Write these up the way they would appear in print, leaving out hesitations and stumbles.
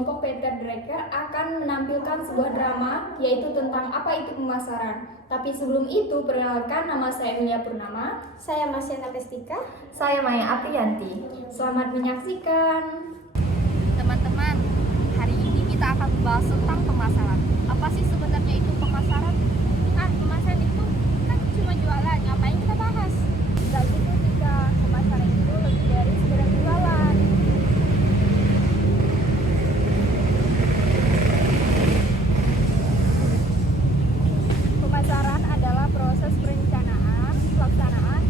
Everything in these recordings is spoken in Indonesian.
kelompok Peter Drucker akan menampilkan sebuah drama yaitu tentang apa itu pemasaran. Tapi sebelum itu, perkenalkan, nama saya Emilia Purnama. Saya Masyana Pestika. Saya Maya Apriyanti. Selamat menyaksikan. Teman-teman, hari ini kita akan membahas tentang pemasaran. Apa sih sebenarnya itu pemasaran? Pemasaran itu kan cuma jualan, ngapain kita bahas? Gak gitu Tika, pemasaran itu lebih dari sekedar jualan. Pemasaran adalah proses perencanaan, pelaksanaan,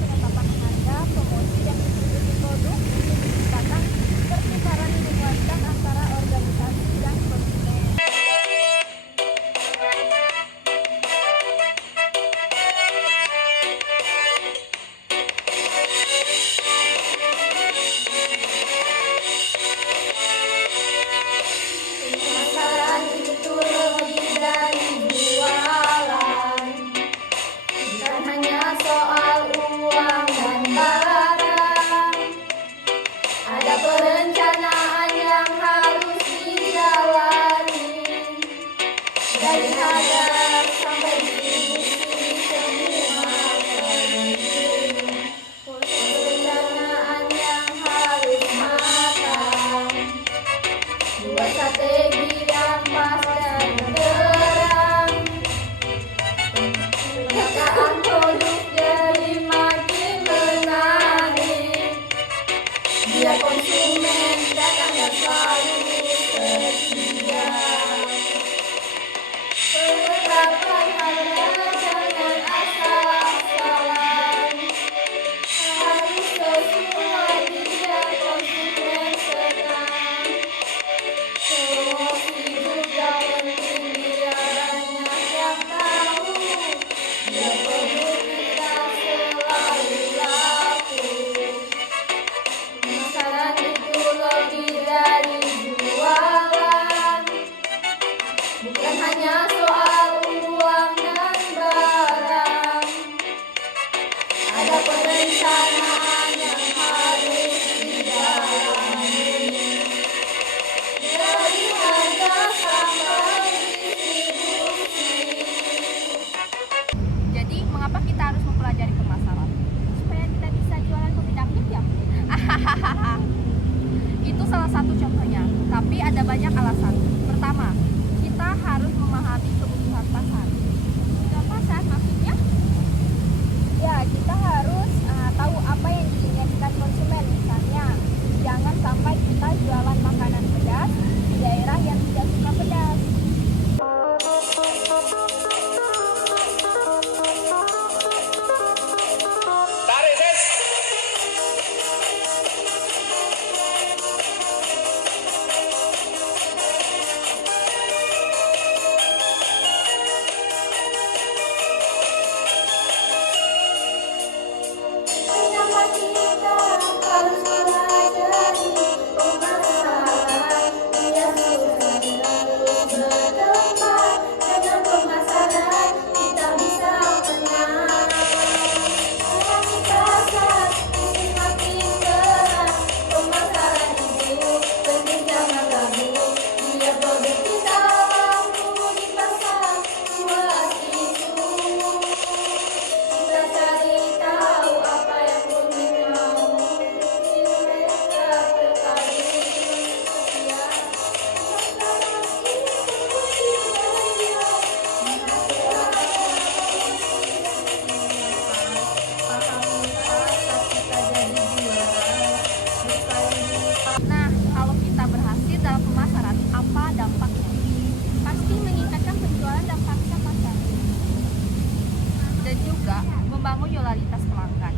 penetapan harga, promosi, dan distribusi produk untuk menciptakan pertukaran yang memuaskan antara organisasi dan konsumen. Pemasaran itu lebih dari jualan, bukan hanya soal uang dan barang. Ada perencanaan yang harus dijalani, dari harga sampai distribusi semua penting. Perencanaan yang harus matang, buat strategi yang pas dan terang. Penataan produk jadi makin menarik, biar konsumen datang dan selalu setia. Penerapan harga jangan asal-asalan, harus sesuai biar konsumen senang. Promosi juga penting biar banyak yang tahu, biar produk kita selalu laku. Pemasaran itu lebih dari jualan, bukan hanya soal uang dan barang. Ada perencanaan yang harus dijalani, dari harga sampai distribusi. Jadi, mengapa kita harus mempelajari pemasaran? Supaya kita bisa jualan kopi dangdut ya? Itu salah satu contohnya, tapi ada banyak alasan. Pertama, kita harus memahami kebutuhan pasar. Kebutuhan pasar maksudnya? Ya, kita harus tahu apa yang diinginkan konsumen. Misalnya, jangan sampai kita jualan makanan pedas di daerah yang tidak suka pedas. Tarik, Sis. Kenapa kita harus pelajari pemasaran? Biar sukses terus berkembang. Dengan pemasaran kita bisa menang. Semakin kasar, semakin terang. Pemasaran itu penting, jangan ragu. Biar produk kita mampu dipasang luas itu. Kita cari tahu apa yang konsumen mau, bikin mereka tertarik setia. Pemasaran itu budidaya, pahami pasar kita jadi juara. Nah, kalau kita berhasil dalam pemasaran, apa dampaknya? Pasti meningkatkan penjualan dan pangsa pasar. Dan juga membangun loyalitas pelanggan.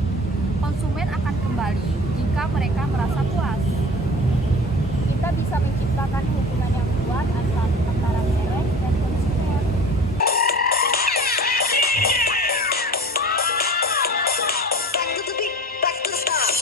Konsumen akan kembali jika mereka merasa puas. Kita bisa menciptakan hubungan yang kuat antara merek dan konsumen. Back to the beat, back to the start.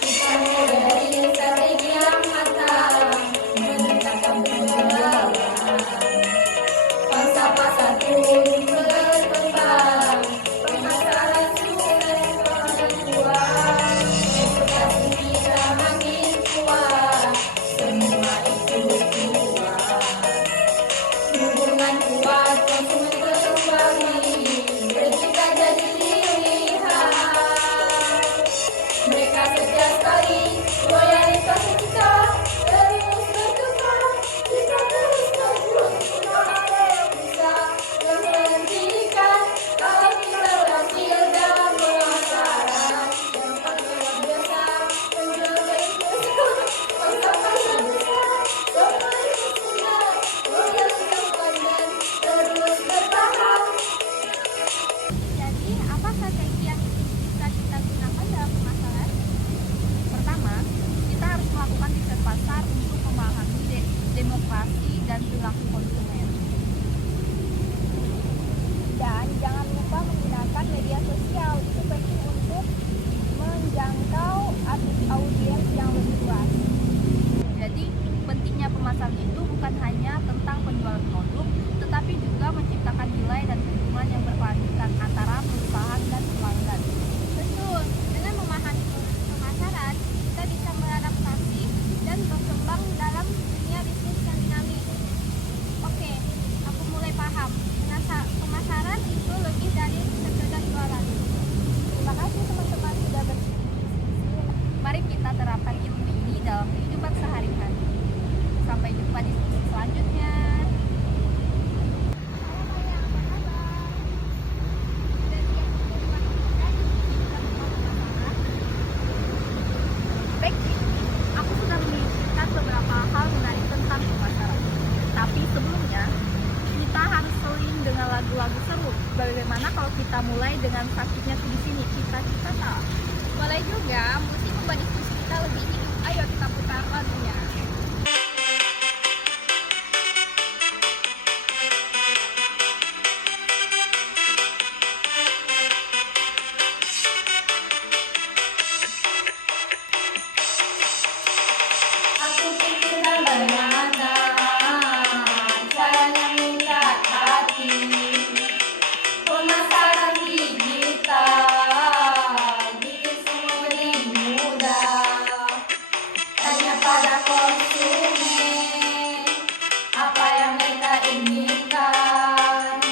Kita mulai dari strategi yang matang, meningkatkan penjualan. dengan kuat, konsumen kembali berjuta jadi pilihan. Mereka setia sekali, loyalitas kita terus berkembang. Kita terus maju, tak ada yang bisa menghentikan. Kalau kita berhasil dalam pemasaran, dapat luar biasa menjaga investor, pasar besar, semua itu senang, loyalitas panjang terus bertahan. Jadi, apa strategi yang bisa kita gunakan dalam pemasaran? Pertama, kita harus melakukan riset pasar untuk memahami demokrasi dan perilaku konsumen. Dan jangan lupa menggunakan media sosial, itu penting untuk menjangkau audiens yang lebih luas. Jadi, pentingnya pemasaran itu bukan hanya tentang penjualan produk, tetapi juga menciptakan nilai dan hubungan yang berkelanjutan antara perusahaan dan pelanggan. Betul, dengan memahami pemasaran, kita bisa beradaptasi dan berkembang dalam dunia bisnis yang dinamis. Oke, aku mulai paham. Pemasaran itu lebih dari sekedar jualan. Terima kasih teman-teman sudah berdiskusi. Mari kita terapkan ilmu ini dalam kehidupan sehari-hari. Sampai jumpa di diskusi selanjutnya. Halo Maya, apa kabar? Sudah siap untuk melakukan kehidupan pemasaran? Baik, aku sudah memikirkan beberapa hal menarik tentang pemasaran. Tapi sebelumnya, kita harus seling dengan lagu-lagu seru. Bagaimana kalau kita mulai dengan praktiknya di sini, cita-cita. Boleh juga, musik membuat diskusi kita lebih hidup. Ayo kita putar lagunya. Aku pikirkan bagaimana caranya mengikat hati. Pemasaran digital bikin semua jadi mudah. Tanya pada konsumen apa yang mereka inginkan.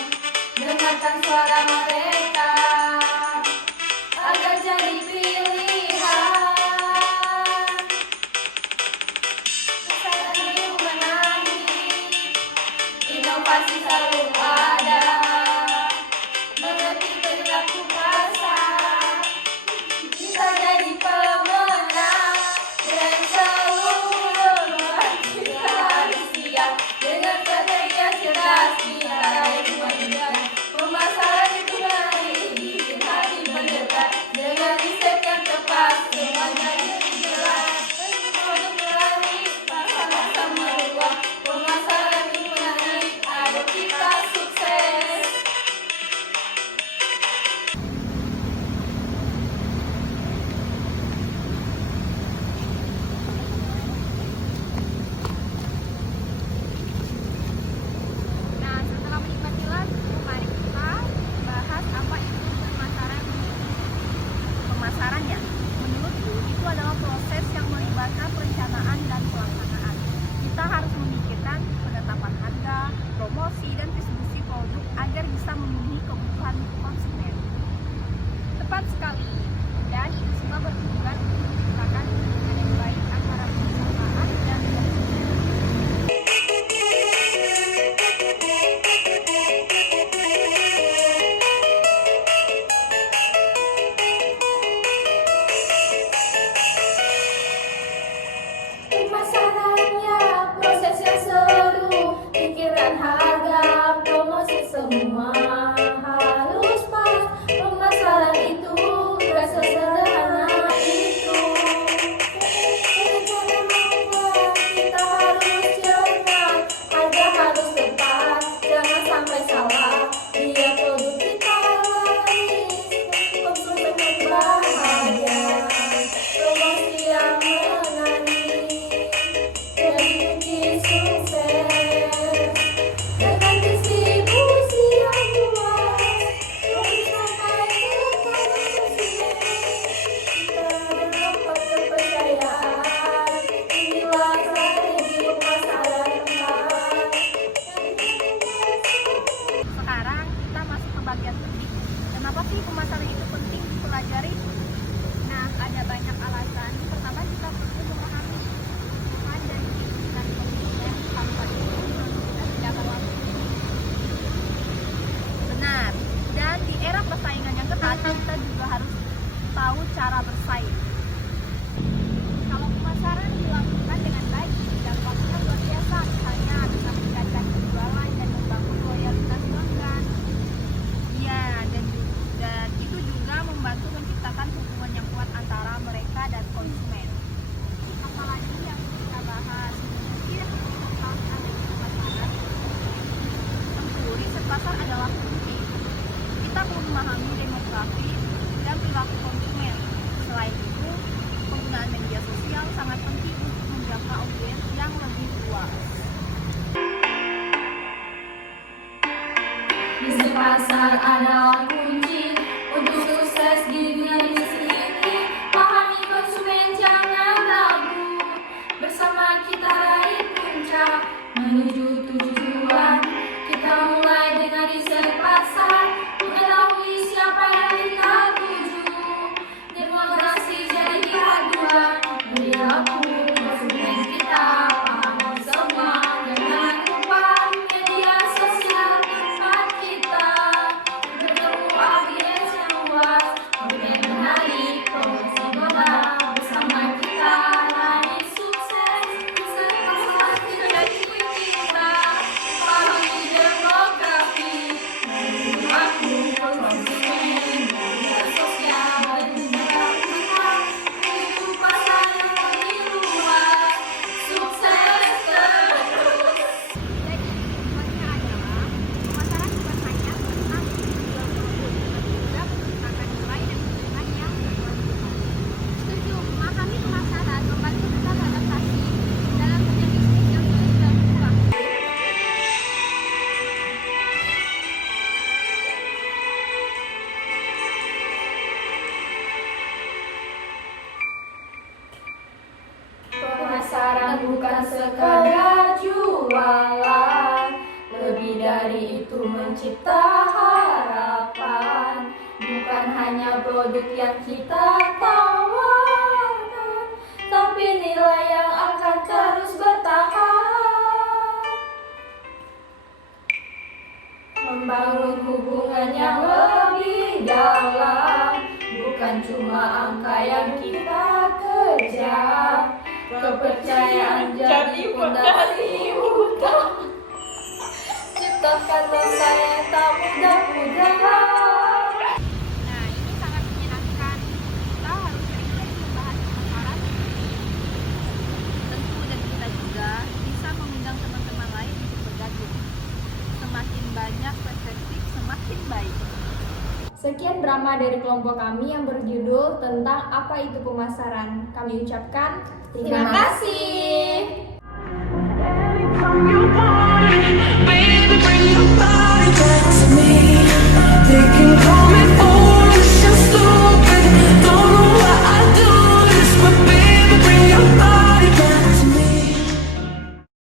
Dengarkan suara mereka agar jadi pilihan. Sambil menanti, inovasi selalu ada. Mengerti perilaku pasar, kita jadi pemenang. Dan seluruh kita harus siap dengan strategi yang cerdas. Kita raih kemenangan. Pemasaran itu menarik, bikin hati berdebar. Dengan riset yang tepat, semuanya jadi jelas. Produk menarik, pasar sama ruang. Pemasaran itu menarik, ayo kita pasar adalah kunci untuk sukses di dunia bisnis ini. Pahami konsumen, jangan ragu. Bersama kita raih puncak menuju tujuan. Kita mulai dengan riset pasar, mengetahui siapa yang kita tuju. Demokrasi jadi haduan, perilaku konsumen kita paham semua. Jangan lupa media sosial tempat kita bertemu audiens yang luas. Konten menarik, promosi global, bersama kita raih sukses. Bersama kita kita pahami demografi, perilaku konsumen, media sosial bergerak kita menuju pasar yang lebih luas. Sukses terus. Jadi, poinnya adalah pemasaran bukan hanya tentang menjual produk, juga menciptakan nilai dan keuntungan yang berkelanjutan. Setuju, memahami pemasaran membantu kita beradaptasi dalam dunia bisnis yang sulit dan berubah. Pemasaran bukan sekadar jualan, lebih dari itu mencipta harapan. Bukan hanya produk yang kita tawarkan, tapi nilai yang akan terus bertahan. Membangun hubungan yang lebih dalam, bukan cuma angka yang kita kejar. Kepercayaan jadi fondasi utama. Ciptakan rasa yang tak mudah-mudah. Nah, ini sangat menyenangkan. Kita harus sering-sering membahas pemasaran. Tentu dan kita juga bisa mengundang teman-teman lain untuk bergabung. Semakin banyak perspektif, semakin baik. Sekian drama dari kelompok kami yang berjudul tentang apa itu pemasaran. Kami ucapkan terima kasih. From your body, baby, bring your body back to me. They can call me